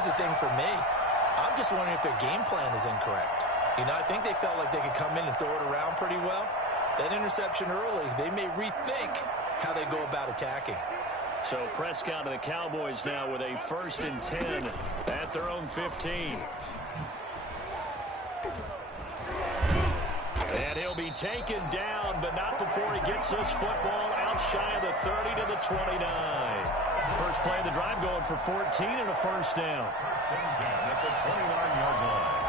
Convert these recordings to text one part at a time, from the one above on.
here's the thing for me. I'm just wondering if their game plan is incorrect. You know, I think they felt like they could come in and throw it around pretty well. That interception early, they may rethink how they go about attacking. So Prescott and the Cowboys now with a 1st and 10 at their own 15. And he'll be taken down, but not before he gets this football out shy of the 30 to the 29. First play of the drive going for 14 and a 1st down. At the 29-yard line.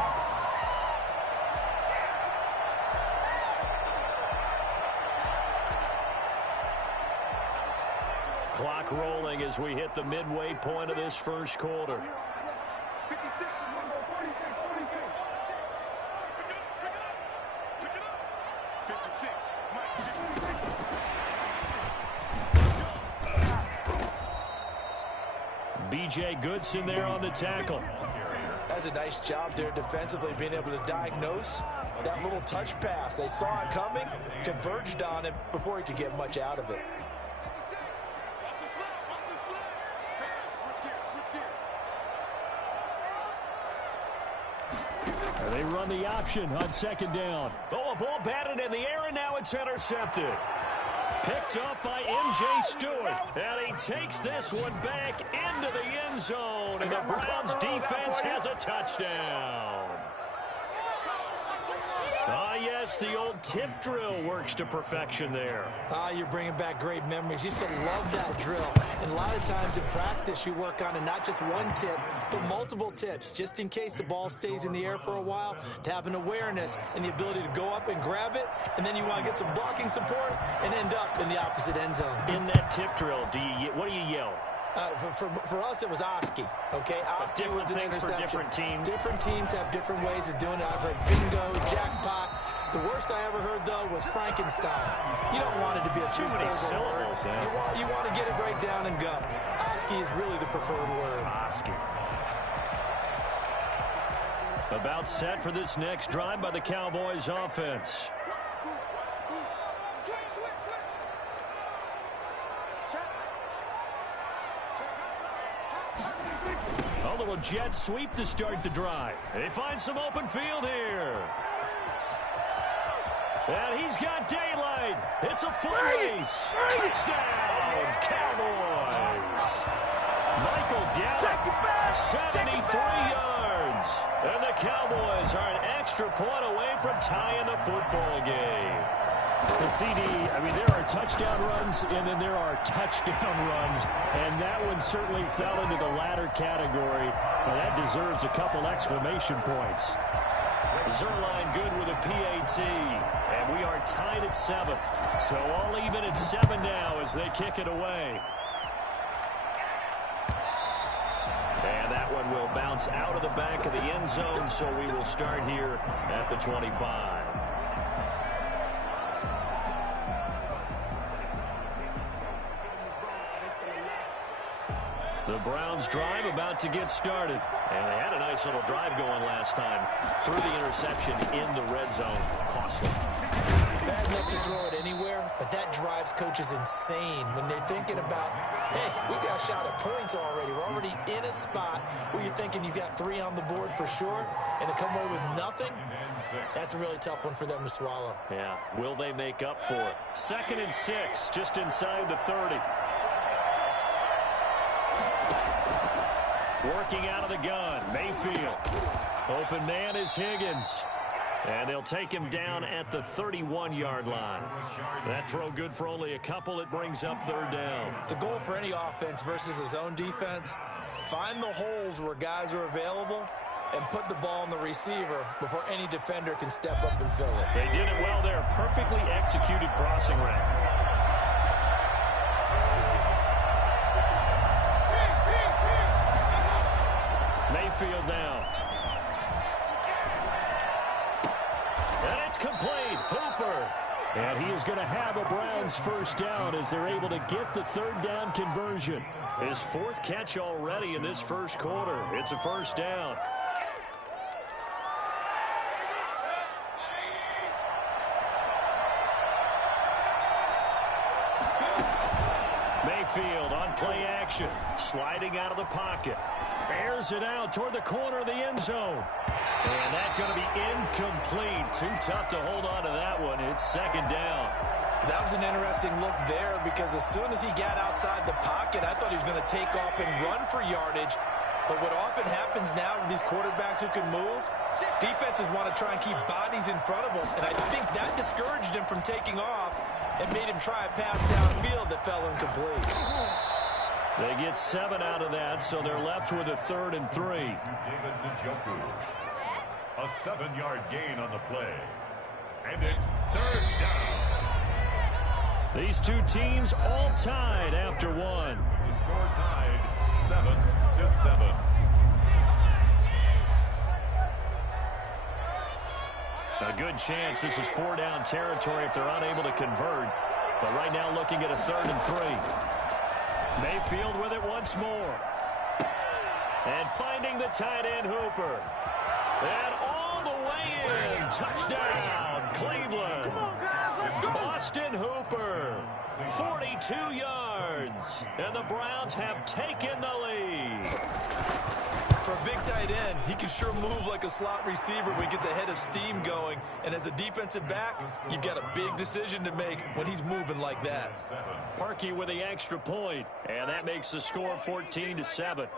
Clock rolling as we hit the midway point of this first quarter. B.J. Goodson there on the tackle. That's a nice job there defensively, being able to diagnose that little touch pass. They saw it coming, converged on it before he could get much out of it. They run the option on 2nd down. Oh, a ball batted in the air, and now it's intercepted. Picked up by M.J. Stewart. And he takes this one back into the end zone. And the Browns defense has a touchdown. Ah, yes, the old tip drill works to perfection there. You're bringing back great memories. Used to love that drill. And a lot of times in practice, you work on it, not just one tip, but multiple tips, just in case the ball stays in the air for a while, to have an awareness and the ability to go up and grab it, and then you want to get some blocking support and end up in the opposite end zone. In that tip drill, what do you yell? For us, it was Oski. Okay, Oski was an interception. For different teams. Different teams have different ways of doing it. I've heard bingo, jackpot. The worst I ever heard, though, was Frankenstein. You don't want it to be a three-syllable word. You want to get it right down and go. Oski is really the preferred word. Oski. About set for this next drive by the Cowboys offense. A little jet sweep to start the drive. They find some open field here. And he's got daylight. It's a foot race. Touchdown, Cowboys. Michael Gallup, 73 yards. And the Cowboys are an extra point away from tying the football game. The CD, I mean, there are touchdown runs, and then there are touchdown runs, and that one certainly fell into the latter category. Well, that deserves a couple exclamation points. Zuerlein good with a PAT, and we are tied at 7. So all even at 7 now as they kick it away. And that one will bounce out of the back of the end zone, so we will start here at the 25. The Browns drive about to get started. And they had a nice little drive going last time. Through the interception in the red zone. Costly. Bad enough to throw it anywhere, but that drives coaches insane when they're thinking about, hey, we got a shot at points already. We're already in a spot where you're thinking you got 3 on the board for sure, and to come away with nothing, that's a really tough one for them to swallow. Yeah, will they make up for it? 2nd and 6, just inside the 30. Working out of the gun, Mayfield. Open man is Higgins. And they'll take him down at the 31-yard line. That throw good for only a couple. It brings up 3rd down. The goal for any offense versus a zone defense, find the holes where guys are available and put the ball on the receiver before any defender can step up and fill it. They did it well there. Perfectly executed crossing route. Mayfield now. And it's complete. Hooper. And he is going to have a Browns 1st down as they're able to get the 3rd down conversion. His 4th catch already in this first quarter. It's a 1st down. Mayfield on play action. Sliding out of the pocket. Airs it out toward the corner of the end zone. And that's going to be incomplete. Too tough to hold on to that one. It's second down. That was an interesting look there because as soon as he got outside the pocket, I thought he was going to take off and run for yardage. But what often happens now with these quarterbacks who can move, defenses want to try and keep bodies in front of them. And I think that discouraged him from taking off and made him try a pass downfield that fell incomplete. They get 7 out of that, so they're left with a 3rd and 3. David Njoku. A 7-yard gain on the play. And it's 3rd down. These two teams all tied after one. The score tied 7-7. A good chance this is 4-down territory if they're unable to convert. But right now looking at a 3rd and 3. Mayfield with it once more. And finding the tight end Hooper. And all the way in. Touchdown, Cleveland. Austin Hooper, 42 yards. And the Browns have taken the lead. For a big tight end, he can sure move like a slot receiver when he gets a head of steam going. And as a defensive back, you've got a big decision to make when he's moving like that. Parkey with the extra point, and that makes the score 14-7.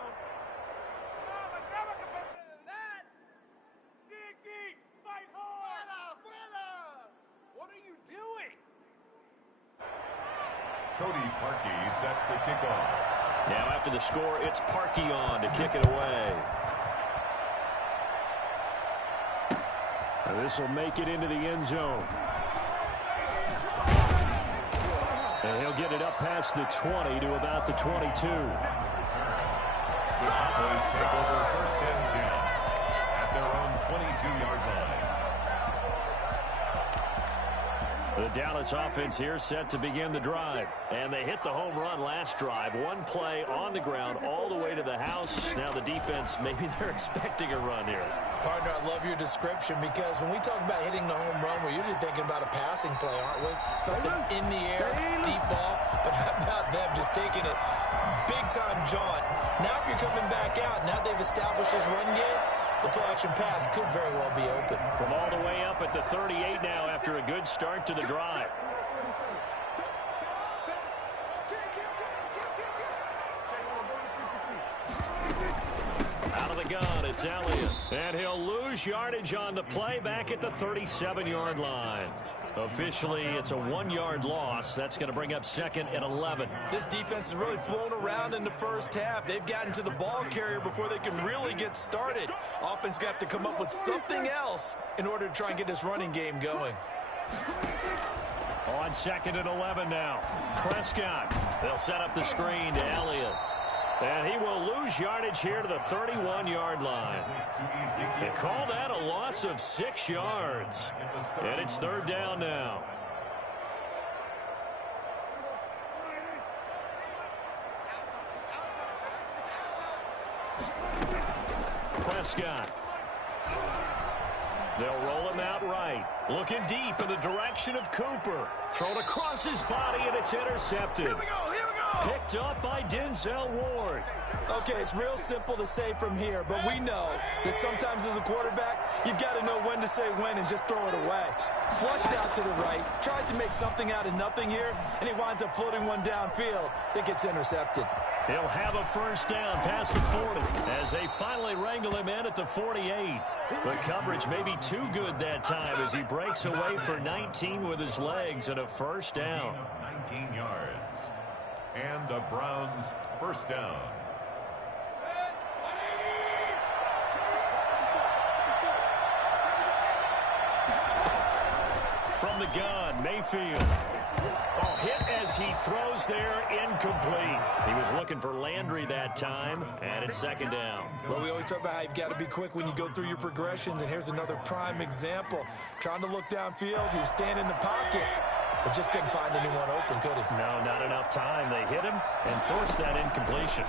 Cody Parkey set to kick off. Now after the score, it's Parkey on to kick it away. And this will make it into the end zone. And he'll get it up past the 20 to about the 22. The Cowboys take over 1st and 10 at their own 22-yard line. The Dallas offense here set to begin the drive. And they hit the home run last drive. One play on the ground all the way to the house. Now the defense, maybe they're expecting a run here. Partner, I love your description because when we talk about hitting the home run, we're usually thinking about a passing play, aren't we? Something in the air, deep ball. But how about them just taking it big-time jaunt? Now if you're coming back out, now they've established this run game, the play-action pass could very well be open. From all the way up at the 38 now after a good start to the drive. Out of the gun, it's Elliott. And he'll lose yardage on the play back at the 37-yard line. Officially, it's a 1-yard loss. That's going to bring up 2nd and 11. This defense has really flown around in the first half. They've gotten to the ball carrier before they can really get started. Offense got to come up with something else in order to try and get this running game going. On 2nd and 11 now. Prescott. They'll set up the screen to Elliott. And he will lose yardage here to the 31-yard line. They call that a loss of 6 yards. And it's 3rd down now. Prescott. They'll roll him out right. Looking deep in the direction of Cooper. Thrown across his body, and it's intercepted. Here we go, here we go. Picked up by Denzel Ward. Okay, it's real simple to say from here, but we know that sometimes as a quarterback, you've got to know when to say when and just throw it away. Flushed out to the right, tries to make something out of nothing here, and he winds up floating one downfield that gets intercepted. He'll have a 1st down past the 40 as they finally wrangle him in at the 48. The coverage may be too good that time as he breaks away for 19 with his legs and a 1st down. 19 yards. And the Browns 1st down. From the gun, Mayfield. Oh, hit as he throws there, incomplete. He was looking for Landry that time, and it's 2nd down. Well, we always talk about how you've got to be quick when you go through your progressions, and here's another prime example. Trying to look downfield, he was standing in the pocket, but just couldn't find anyone open, could he? No, not enough time. They hit him and forced that incompletion.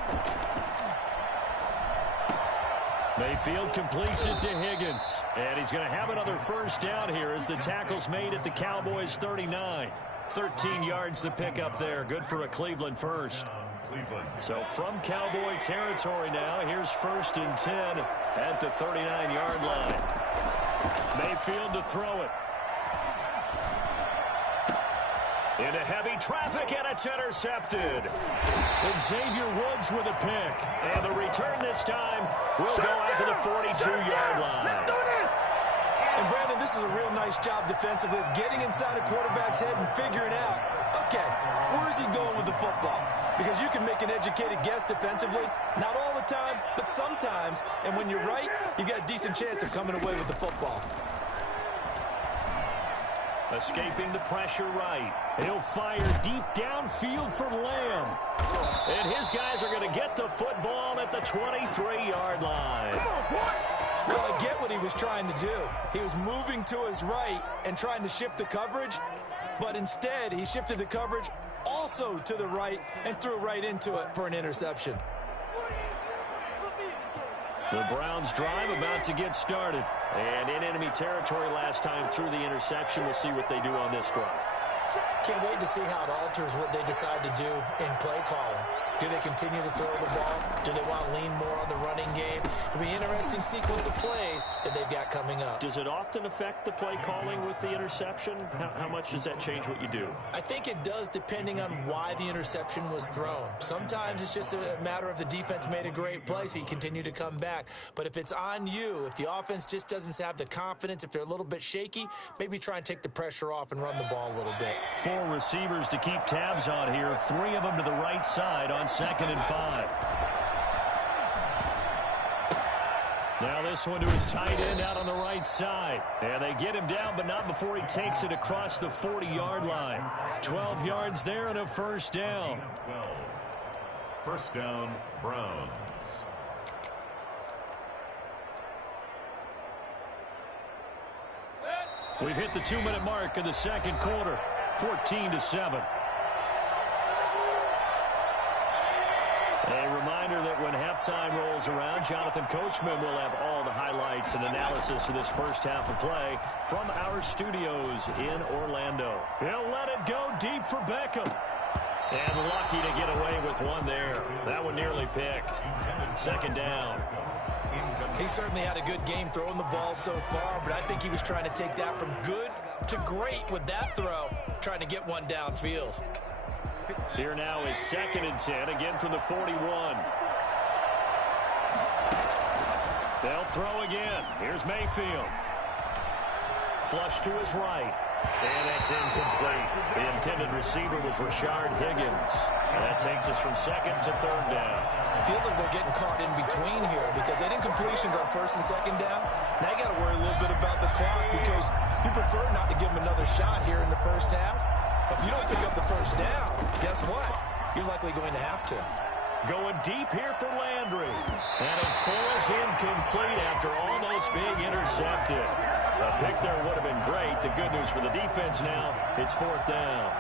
Mayfield completes it to Higgins. And he's going to have another 1st down here as the tackle's made at the Cowboys' 39. 13 yards to pick up there. Good for a Cleveland 1st. So from Cowboy territory now, here's 1st and 10 at the 39-yard line. Mayfield to throw it. Into heavy traffic, and it's intercepted. And Xavier Woods with a pick. And the return this time will go out to the 42-yard line. And Brandon, this is a real nice job defensively of getting inside a quarterback's head and figuring out, okay, where's he going with the football? Because you can make an educated guess defensively, not all the time, but sometimes. And when you're right, you've got a decent chance of coming away with the football. Escaping the pressure right. He'll fire deep downfield for Lamb. And his guys are going to get the football at the 23-yard line. Well, I get what he was trying to do. He was moving to his right and trying to shift the coverage, but instead he shifted the coverage also to the right and threw right into it for an interception. The Browns drive about to get started. And in enemy territory last time through the interception. We'll see what they do on this drive. Can't wait to see how it alters what they decide to do in play calling. Do they continue to throw the ball? Do they want to lean more on the running game? It'll be an interesting sequence of plays that they've got coming up. Does it often affect the play calling with the interception? How much does that change what you do? I think it does depending on why the interception was thrown. Sometimes it's just a matter of the defense made a great play, so you continue to come back. But if it's on you, if the offense just doesn't have the confidence, if they're a little bit shaky, maybe try and take the pressure off and run the ball a little bit. 4 receivers to keep tabs on here. 3 of them to the right side on 2nd and 5. Now this one to his tight end out on the right side. And they get him down, but not before he takes it across the 40-yard line. 12 yards there and a first down. 1st down, Browns. We've hit the 2-minute mark in the second quarter. 14-7. A reminder that when halftime rolls around, Jonathan Coachman will have all the highlights and analysis of this first half of play from our studios in Orlando. He'll let it go deep for Beckham. And lucky to get away with one there. That one nearly picked. 2nd down. He certainly had a good game throwing the ball so far, but I think he was trying to take that from good to great with that throw, trying to get one downfield. Here now is 2nd and 10, again from the 41. They'll throw again. Here's Mayfield. Flush to his right. And that's incomplete. The intended receiver was Rashard Higgins. And that takes us from 2nd to 3rd down. It feels like they're getting caught in between here because they didn't incompletions on 1st and 2nd down. Now you got to worry a little bit about the clock because you prefer not to give them another shot here in the first half. But if you don't pick up the first down, guess what? You're likely going to have to. Going deep here for Landry. And it falls incomplete after almost being intercepted. A pick there would have been great. The good news for the defense now, it's 4th down.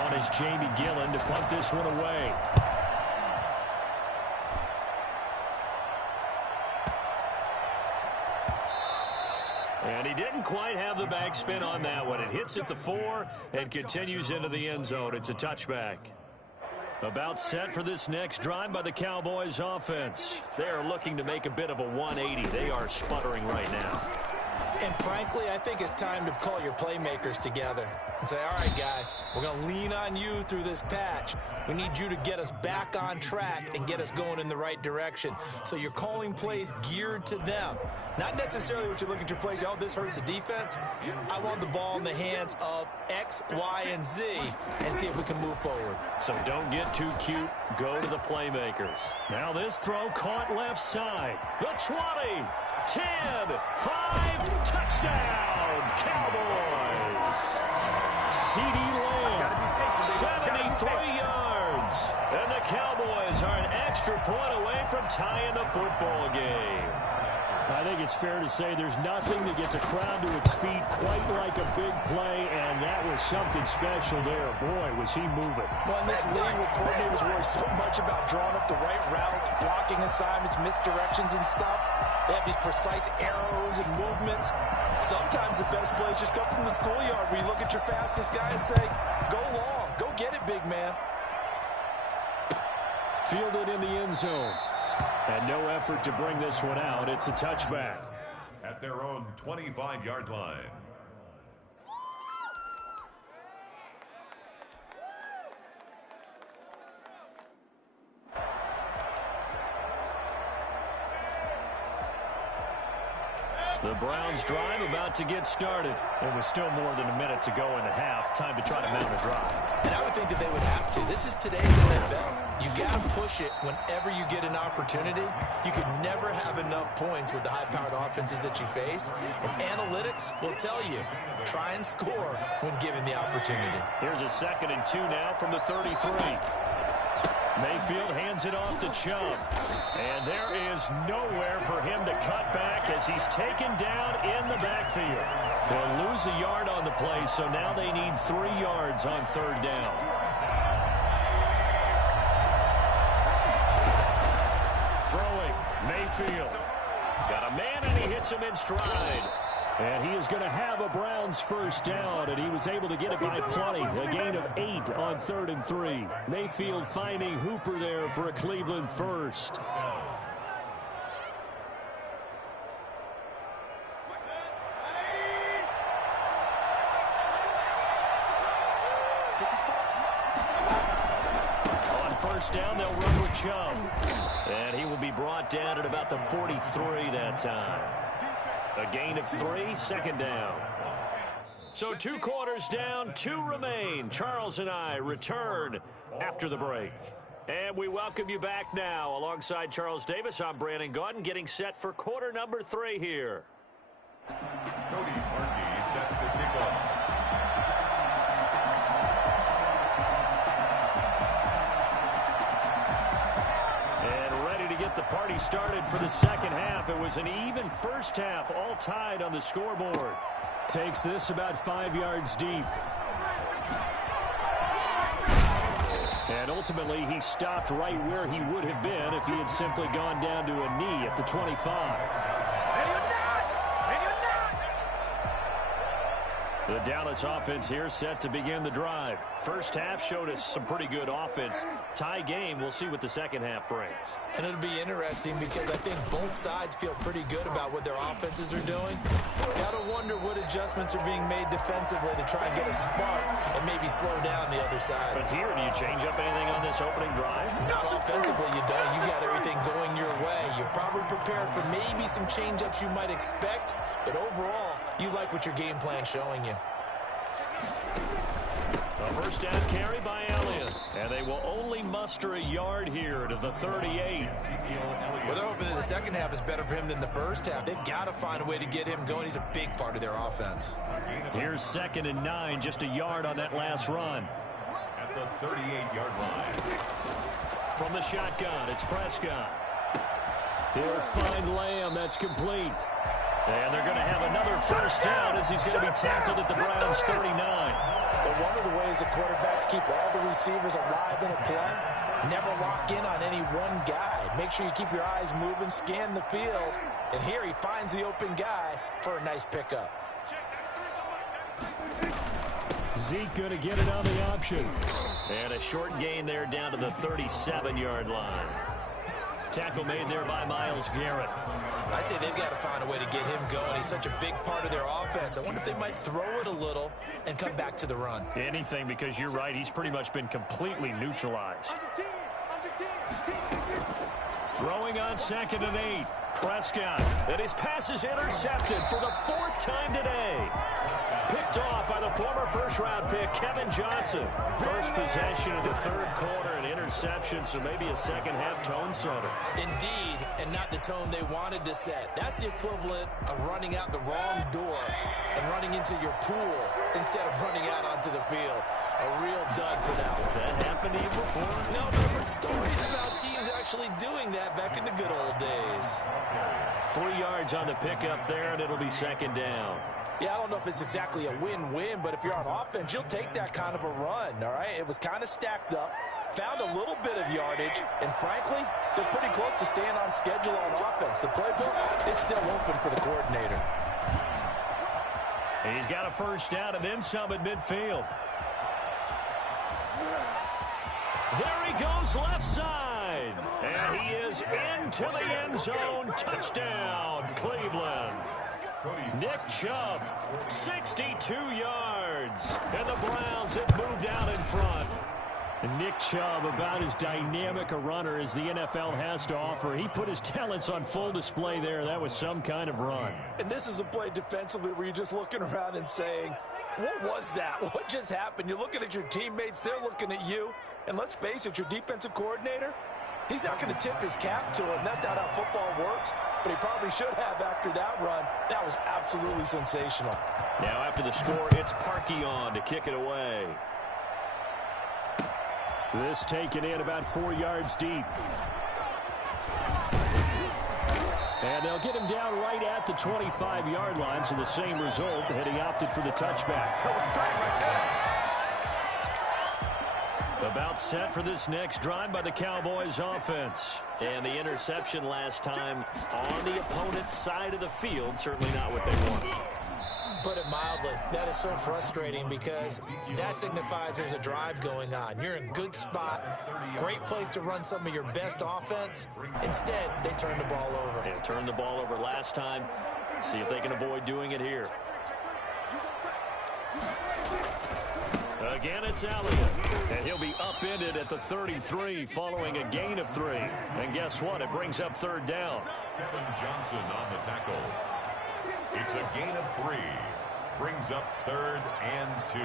On is Jamie Gillen to punt this one away. And he didn't quite have the backspin on that one. It hits at the 4 and continues into the end zone. It's a touchback. About set for this next drive by the Cowboys offense. They are looking to make a bit of a 180. They are sputtering right now. And frankly, I think it's time to call your playmakers together and say, all right, guys, we're going to lean on you through this patch. We need you to get us back on track and get us going in the right direction. So you're calling plays geared to them. Not necessarily what you look at your plays, oh, this hurts the defense. I want the ball in the hands of X, Y, and Z and see if we can move forward. So don't get too cute. Go to the playmakers. Now this throw caught left side. The 20, 10, 5, touchdown, Cowboys. CeeDee Lamb, 73 yards. And the Cowboys are an extra point away from tying the football game. I think it's fair to say there's nothing that gets a crowd to its feet quite like a big play, and that was something special there. Boy, was he moving. Well, in this league where coordinators worry so much about drawing up the right routes, blocking assignments, misdirections and stuff, they have these precise arrows and movements. Sometimes the best plays just come from the schoolyard where you look at your fastest guy and say, go long, go get it, big man. Fielded in the end zone. And no effort to bring this one out. It's a touchback. At their own 25-yard line. The Browns drive about to get started. There was still more than a minute to go in the half. Time to try to mount a drive. And I would think that they would have to. This is today's NFL. You got to push it whenever you get an opportunity. You could never have enough points with the high-powered offenses that you face. And analytics will tell you, try and score when given the opportunity. Here's a 2nd and 2 now from the 33. Mayfield hands it off to Chubb. And there is nowhere for him to cut back as he's taken down in the backfield. They'll lose a yard on the play, so now they need 3 yards on 3rd down. Throwing, Mayfield. Got a man, and he hits him in stride. And he is going to have a Browns 1st down, and he was able to get it by plenty. A gain of 8 on 3rd and 3. Mayfield finding Hooper there for a Cleveland 1st. On 1st down, they'll run with Chubb. And he will be brought down at about the 43 that time. A gain of 3, 2nd down. So 2 quarters down, 2 remain. Charles and I return after the break. And we welcome you back now. Alongside Charles Davis, I'm Brandon Gaudin, getting set for quarter number 3 here. Cody Parkey set to kick off. Get the party started for the 2nd half. It was an even 1st half, all tied on the scoreboard. Takes this about 5 yards deep. And ultimately, he stopped right where he would have been if he had simply gone down to a knee at the 25. The Dallas offense here set to begin the drive. 1st half showed us some pretty good offense. Tie game, we'll see what the 2nd half brings. And it'll be interesting because I think both sides feel pretty good about what their offenses are doing. Got to wonder what adjustments are being made defensively to try and get a spark and maybe slow down the other side. But here, do you change up anything on this opening drive? Not offensively, you don't. You got everything going your way. You've probably prepared for maybe some change-ups you might expect, but overall, you like what your game plan's showing you. A 1st down carry by Elliott. And they will only muster a yard here to the 38. Well, they're hoping that the 2nd half is better for him than the 1st half. They've got to find a way to get him going. He's a big part of their offense. Here's 2nd and 9, just a yard on that last run. At the 38-yard line. From the shotgun, it's Prescott. He'll find Lamb. That's complete. And they're going to have another 1st down as he's going to be tackled at the Browns 39. But one of the ways the quarterbacks keep all the receivers alive in a play, never lock in on any one guy. Make sure you keep your eyes moving, scan the field. And here he finds the open guy for a nice pickup. Zeke going to get it on the option. And a short gain there down to the 37-yard line. Tackle made there by Myles Garrett. I'd say they've got to find a way to get him going. He's such a big part of their offense. I wonder if they might throw it a little and come back to the run. Anything, because you're right. He's pretty much been completely neutralized. Throwing on 2nd and 8. Prescott. And his pass is intercepted for the 4th time today. Picked off by the former 1st-round pick, Kevin Johnson. First possession of the 3rd quarter, an interception, so maybe a 2nd half tone setter. Indeed, and not the tone they wanted to set. That's the equivalent of running out the wrong door and running into your pool instead of running out onto the field. A real dud for that one. Has that happened to you before? No, but I've heard stories about teams actually doing that back in the good old days. 3 yards on the pickup there, and it'll be 2nd down. Yeah, I don't know if it's exactly a win-win, but if you're on offense, you'll take that kind of a run, all right? It was kind of stacked up, found a little bit of yardage, and frankly, they're pretty close to staying on schedule on offense. The playbook is still open for the coordinator. He's got a 1st down and then some at midfield. There he goes left side. And he is into the end zone. Touchdown, Cleveland. Nick Chubb, 62 yards. And the Browns have moved out in front. And Nick Chubb, about as dynamic a runner as the NFL has to offer. He put his talents on full display there. That was some kind of run. And this is a play defensively where you're just looking around and saying, what was that? What just happened? You're looking at your teammates. They're looking at you. And let's face it, your defensive coordinator, he's not going to tip his cap to him. That's not how football works. But he probably should have after that run. That was absolutely sensational. Now after the score, it's Parkey on to kick it away. This taken in about 4 yards deep. And they'll get him down right at the 25-yard line, so the same result, had he opted for the touchback. About set for this next drive by the Cowboys offense. And the interception last time on the opponent's side of the field, certainly not what they want. Put it mildly, that is so frustrating because that signifies there's a drive going on. You're in a good spot, great place to run some of your best offense. Instead, they turn the ball over. They turned the ball over last time. See if they can avoid doing it here. Again, it's Elliott. And he'll be upended at the 33 following a gain of 3. And guess what? It brings up third down. Kevin Johnson on the tackle. It's a gain of 3. Brings up 3rd and 2.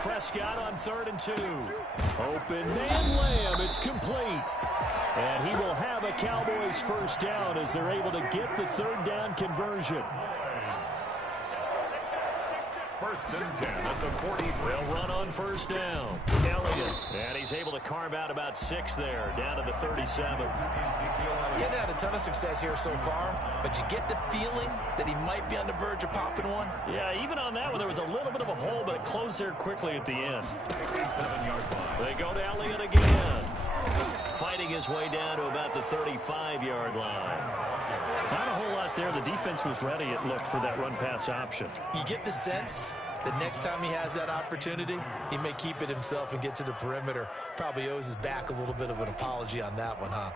Prescott on 3rd and 2. Open man Lamb. It's complete. And he will have a Cowboys first down as they're able to get the third down conversion. 1st and 10 at the 40. They'll run on first down. Elliott. And he's able to carve out about 6 there, down to the 37. Getting had a ton of success here so far, but you get the feeling that he might be on the verge of popping one. Yeah, even on that one, there was a little bit of a hole, but it closed there quickly at the end. They go to Elliott again. Fighting his way down to about the 35-yard line. Not a whole lot there. The defense was ready, it looked, for that run-pass option. You get the sense that next time he has that opportunity, he may keep it himself and get to the perimeter. Probably owes his back a little bit of an apology on that one, huh?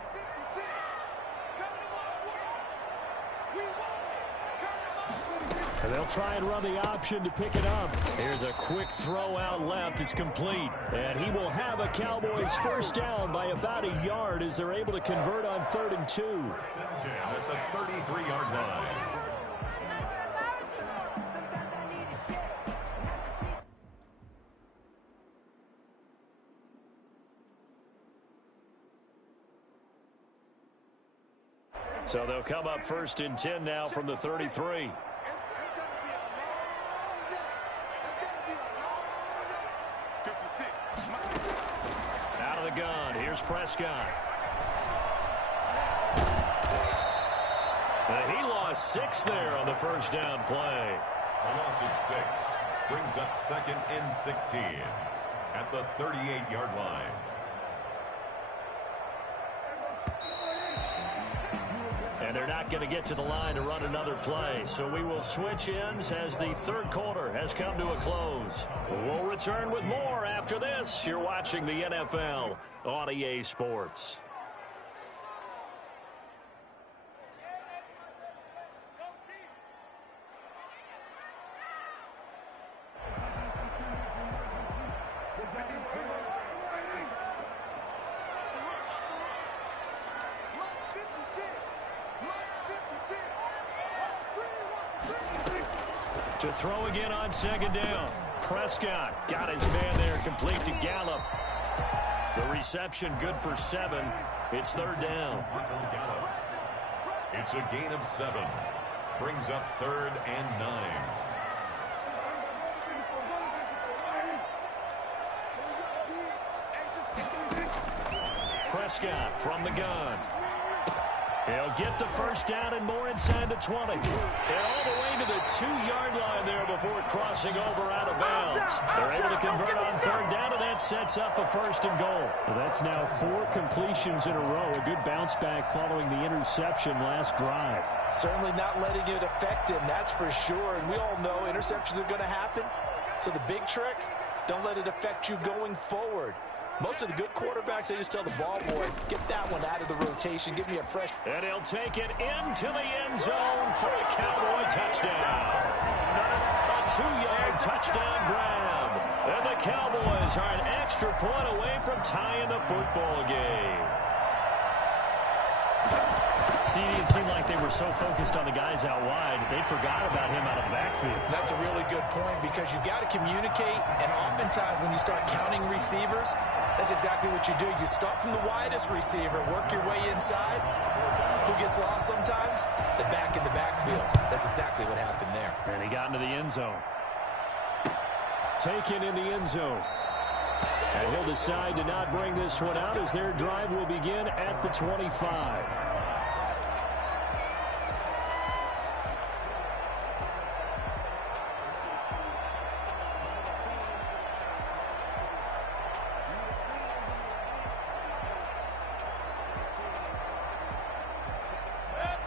And they'll try and run the option to pick it up. Here's a quick throw out left. It's complete. And he will have a Cowboys first down by about a yard as they're able to convert on 3rd and 2. At the 33-yard line. So they'll come up 1st and 10 now from the 33. Out of the gun, here's Prescott. And he lost 6 there on the first down play. A loss of 6. Brings up 2nd and 16 at the 38-yard line. And they're not going to get to the line to run another play. So we will switch ends as the third quarter has come to a close. We'll return with more after this. You're watching the NFL on EA Sports. To throw again on 2nd down. Prescott got his man there, complete to Gallup. The reception good for 7. It's 3rd down. It's a gain of 7. Brings up 3rd and 9. Prescott from the gun. He'll get the first down and more inside the 20. And all the way to the 2-yard line there before crossing over out of bounds. They're able to convert on 3rd down, and that sets up a 1st and goal. Well, that's now 4 completions in a row. A good bounce back following the interception last drive. Certainly not letting it affect him, that's for sure. And we all know interceptions are going to happen. So the big trick, don't let it affect you going forward. Most of the good quarterbacks, they just tell the ball boy, get that one out of the rotation. Give me a fresh. And he'll take it into the end zone for a Cowboy touchdown. A 2-yard touchdown grab. And the Cowboys are an extra point away from tying the football game. See, it seemed like they were so focused on the guys out wide, they forgot about him out of the backfield. That's a really good point because you've got to communicate, and oftentimes when you start counting receivers, that's exactly what you do. You start from the widest receiver, work your way inside. Who gets lost sometimes? The back in the backfield. That's exactly what happened there. And he got into the end zone. Taken in the end zone. And he'll decide to not bring this one out as their drive will begin at the 25.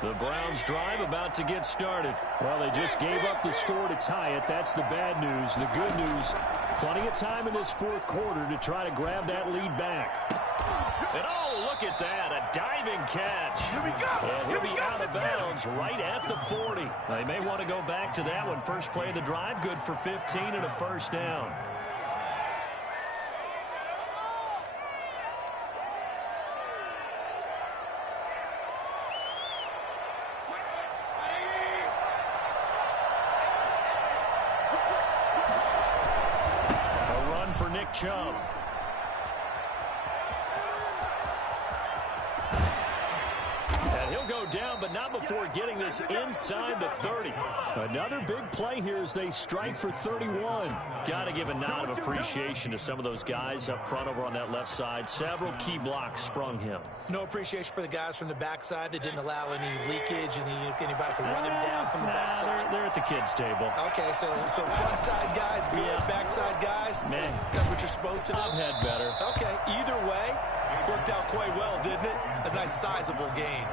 The Browns drive about to get started. Well, they just gave up the score to tie it. That's the bad news. The good news, plenty of time in this fourth quarter to try to grab that lead back. And oh, look at that, a diving catch. Here we go. And he'll be out of bounds right at the 40. They may want to go back to that one. First play of the drive, good for 15 and a first down. For Nick Chubb. And he'll go down, but not before getting this inside the 30. Another big play here as they strike for 31. Got to give a nod of appreciation to some of those guys up front over on that left side. Several key blocks sprung him. No appreciation for the guys from the backside that didn't allow any leakage and anybody could run him down from the backside. They're at the kids' table. Okay, so front side guys, good. Yeah. Backside guys, man, that's what you're supposed to do. I've had better. Okay, either way, worked out quite well, didn't it? A nice sizable gain.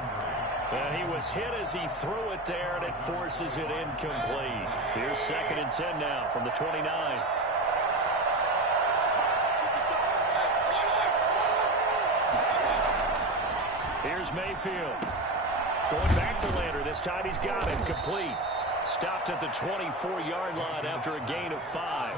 And he was hit as he threw it there, and it forces it incomplete. Here's 2nd and 10 now from the 29. Here's Mayfield. Going back to Lander. This time he's got it. Complete. Stopped at the 24-yard line after a gain of 5.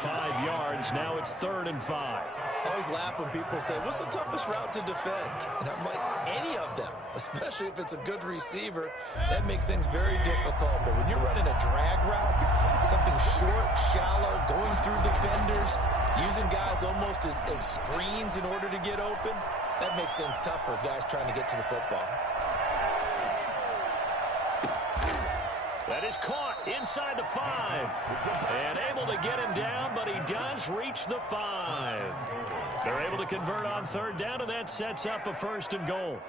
5 yards. Now it's 3rd and 5. I always laugh when people say, what's the toughest route to defend? And I'm like, any of them, especially if it's a good receiver, that makes things very difficult. But when you're running a drag route, something short, shallow, going through defenders, using guys almost as screens in order to get open, that makes things tough for guys trying to get to the football. That is caught inside the 5. And able to get him down, but he does reach the 5. They're able to convert on 3rd down, and that sets up a 1st and goal.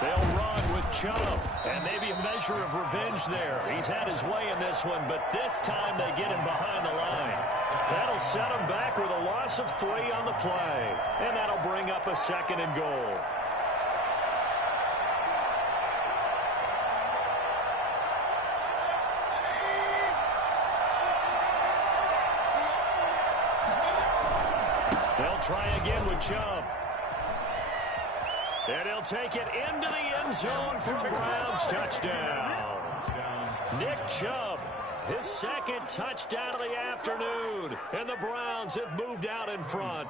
They'll run with Chubb, and maybe a measure of revenge there. He's had his way in this one, but this time they get him behind the line. That'll set him back with a loss of 3 on the play, and that'll bring up a 2nd and goal. They'll try again with Chubb. And he'll take it into the end zone for a Browns touchdown. Nick Chubb, his 2nd touchdown of the afternoon. And the Browns have moved out in front.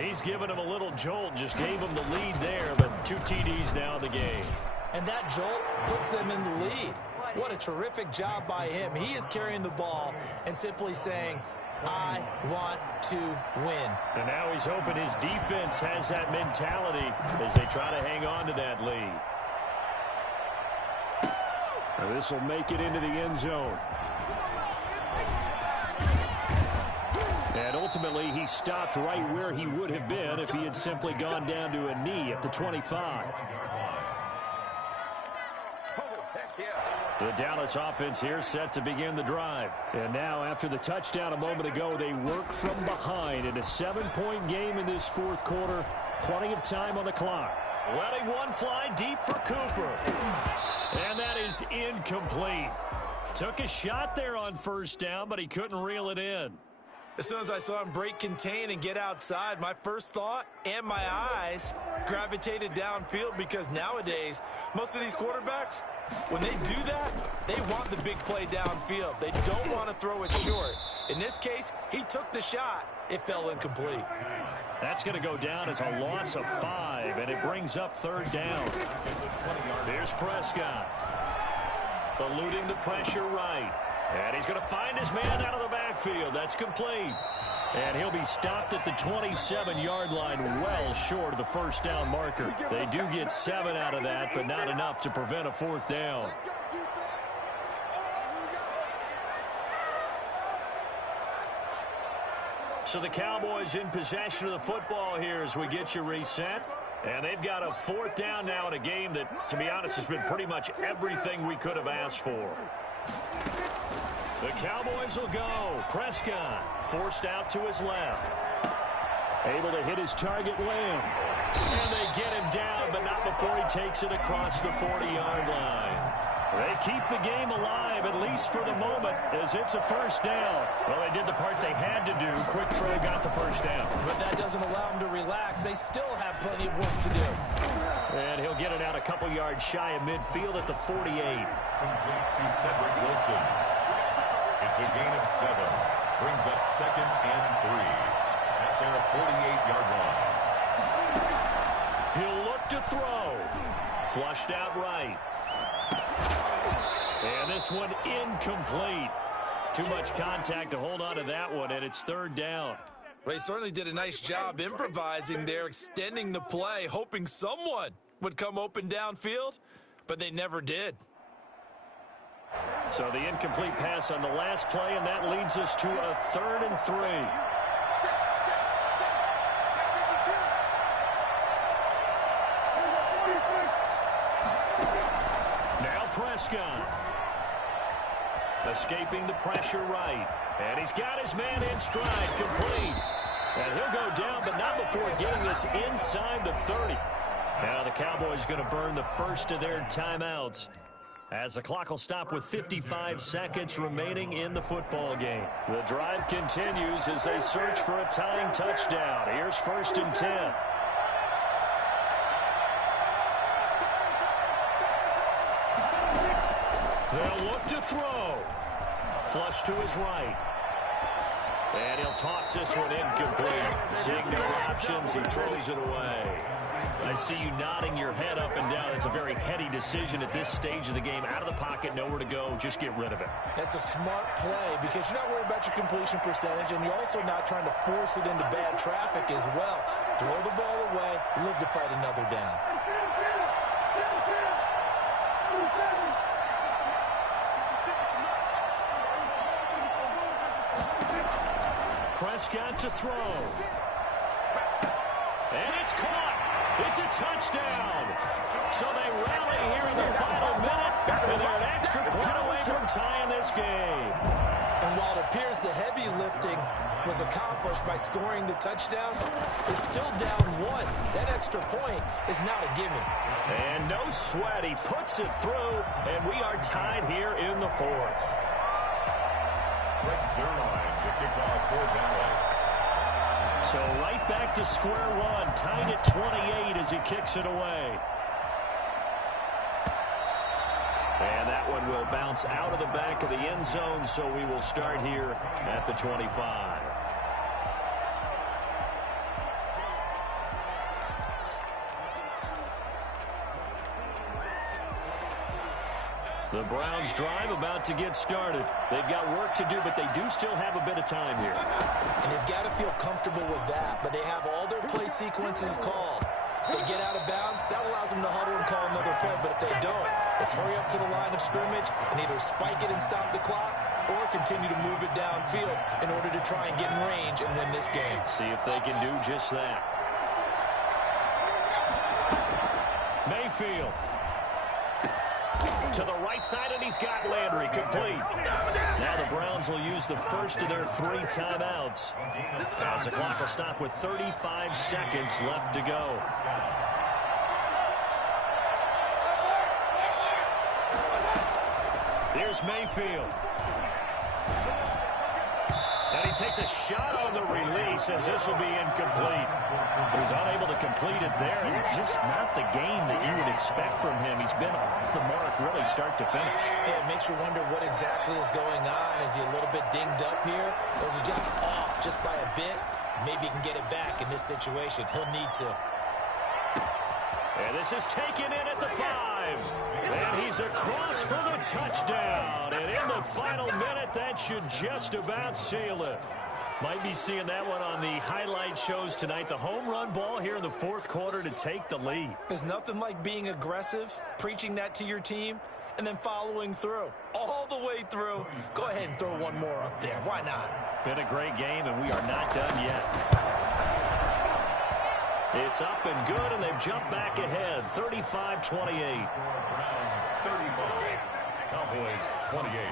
He's given him a little jolt, just gave him the lead there. The 2 TDs now in the game. And that jolt puts them in the lead. What a terrific job by him. He is carrying the ball and simply saying, I want to win. And now he's hoping his defense has that mentality as they try to hang on to that lead. And this will make it into the end zone. And ultimately, he stopped right where he would have been if he had simply gone down to a knee at the 25. The Dallas offense here set to begin the drive. And now, after the touchdown a moment ago, they work from behind in a 7-point game in this fourth quarter. Plenty of time on the clock. Letting one fly deep for Cooper. And that is incomplete. Took a shot there on first down, but he couldn't reel it in. As soon as I saw him break contain and get outside, my first thought and my eyes gravitated downfield, because nowadays, most of these quarterbacks, when they do that, they want the big play downfield. They don't want to throw it short. In this case, he took the shot. It fell incomplete. That's going to go down as a loss of 5, and it brings up third down. Here's Prescott. Eluding the pressure right. And he's going to find his man out of the backfield. That's complete. And he'll be stopped at the 27-yard line, well short of the first down marker. They do get 7 out of that, but not enough to prevent a fourth down. So the Cowboys in possession of the football here as we get you reset. And they've got a fourth down now in a game that, to be honest, has been pretty much everything we could have asked for. The Cowboys will go. Prescott forced out to his left. Able to hit his target, Lamb. And they get him down, but not before he takes it across the 40-yard line. They keep the game alive, at least for the moment, as it's a first down. Well, they did the part they had to do. Quick throw got the first down. But that doesn't allow them to relax. They still have plenty of work to do. And he'll get it out a couple yards shy of midfield at the 48. Complete to Cedric Wilson. It's a gain of 7. Brings up 2nd and 3 at their 48-yard line. He'll look to throw. Flushed out right. And this one incomplete. Too much contact to hold on to that one, and it's third down. Well, he certainly did a nice job improvising there, extending the play, hoping someone would come open downfield, but they never did. So the incomplete pass on the last play, and that leads us to a 3rd and 3. Now Prescott. Escaping the pressure right. And he's got his man in stride, complete. And he'll go down, but not before getting this inside the 30. Now the Cowboys going to burn the first of their timeouts, as the clock will stop with 55 seconds remaining in the football game. The drive continues as they search for a tying touchdown. Here's 1st and 10. They'll look to throw. Flush to his right. And he'll toss this one incomplete. Seeing no options, he throws it away. I see you nodding your head up and down. It's a very heady decision at this stage of the game. Out of the pocket, nowhere to go. Just get rid of it. That's a smart play, because you're not worried about your completion percentage, and you're also not trying to force it into bad traffic as well. Throw the ball away, live to fight another down. Prescott to throw. And it's caught. It's a touchdown. So they rally here in the final minute, and they're an extra point away from tying this game. And while it appears the heavy lifting was accomplished by scoring the touchdown, they're still down 1. That extra point is not a gimme. And no sweat. He puts it through, and we are tied here in the 4th. Greg Zuerlein to kick off for Dallas. So right back to square one, tied at 28 as he kicks it away. And that one will bounce out of the back of the end zone, so we will start here at the 25. The Browns drive about to get started. They've got work to do, but they do still have a bit of time here. And they've got to feel comfortable with that, but they have all their play sequences called. If they get out of bounds, that allows them to huddle and call another play, but if they don't, it's hurry up to the line of scrimmage and either spike it and stop the clock or continue to move it downfield in order to try and get in range and win this game. See if they can do just that. Mayfield. To the right side, and he's got Landry complete. Now the Browns will use the first of their 3 timeouts, as the clock will stop with 35 seconds left to go. Here's Mayfield. And he takes a shot on the release as this will be incomplete. He was unable to complete it there. Just not the game that you would expect from him. He's been off the mark really start to finish. Yeah, it makes you wonder what exactly is going on. Is he a little bit dinged up here? Or is he just off just by a bit? Maybe he can get it back in this situation. He'll need to. And this is taken in at the 5. And he's across for the touchdown. And in the final minute, that should just about seal it. Might be seeing that one on the highlight shows tonight. The home run ball here in the fourth quarter to take the lead. There's nothing like being aggressive, preaching that to your team, and then following through. All the way through. Go ahead and throw one more up there. Why not? Been a great game, and we are not done yet. It's up and good, and they've jumped back ahead, 35-28. Browns 35, Cowboys 28.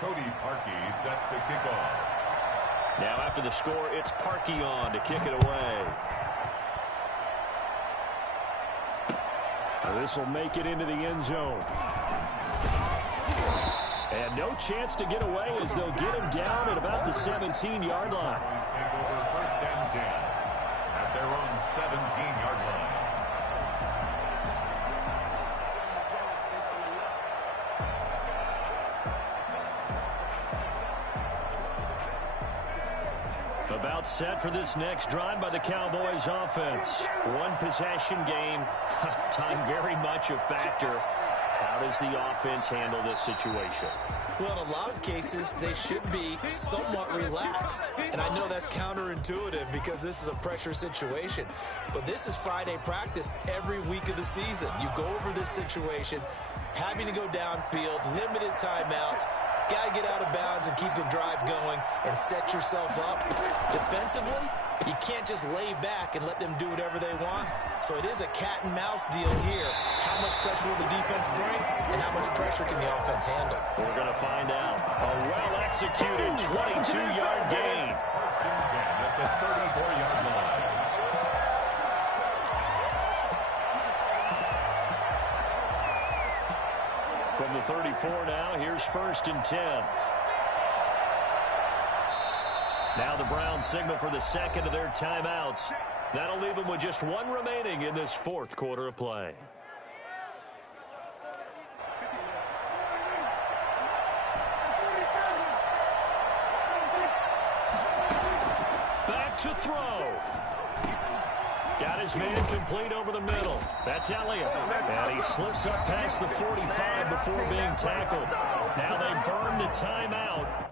Cody Parkey set to kick off. Now after the score, it's Parkey on to kick it away. This will make it into the end zone. And no chance to get away as they'll get him down at about the 17-yard line. Take over first and 10 at their own 17-yard line. About set for this next drive by the Cowboys offense. One possession game. Time very much a factor. How does the offense handle this situation? Well, in a lot of cases, they should be somewhat relaxed. And I know that's counterintuitive because this is a pressure situation. But this is Friday practice every week of the season. You go over this situation, having to go downfield, limited timeouts, got to get out of bounds and keep the drive going and set yourself up. Defensively, you can't just lay back and let them do whatever they want. So it is a cat and mouse deal here. How much pressure will the defense bring and how much pressure can the offense handle? We're going to find out. A well-executed 22-yard gain. First and 10 at the 34-yard line. From the 34 now, here's first and 10. Now the Browns signal for the second of their timeouts. That'll leave them with just one remaining in this fourth quarter of play. Back to throw. Got his man complete over the middle. That's Elliott. And he slips up past the 45 before being tackled. Now they burn the timeout.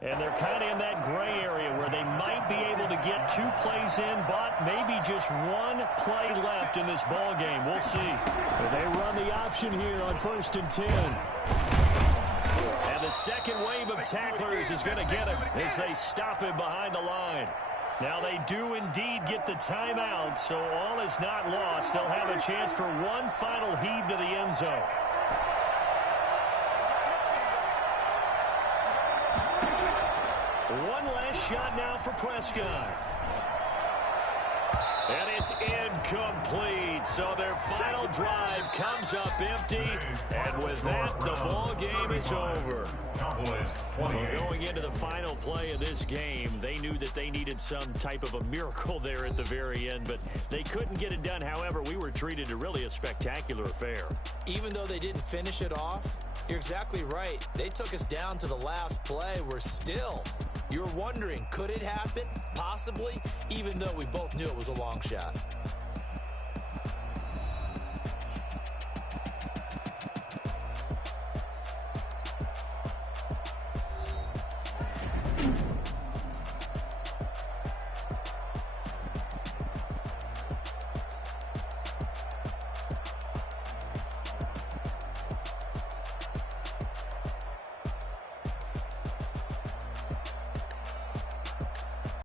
And they're kind of in that gray area where they might be able to get 2 plays in, but maybe just 1 play left in this ball game. We'll see. But they run the option here on first and 10. And the second wave of tacklers is going to get him as they stop him behind the line. Now they do indeed get the timeout, so all is not lost. They'll have a chance for one final heave to the end zone. One last shot now for Prescott. And it's incomplete. So their final drive comes up empty. And with that, the ball game is over. Cowboys 28. Going into the final play of this game, they knew that they needed some type of a miracle there at the very end, but they couldn't get it done. However, we were treated to really a spectacular affair. Even though they didn't finish it off, you're exactly right. They took us down to the last play. We're still... You're wondering, could it happen? Possibly, even though we both knew it was a long shot.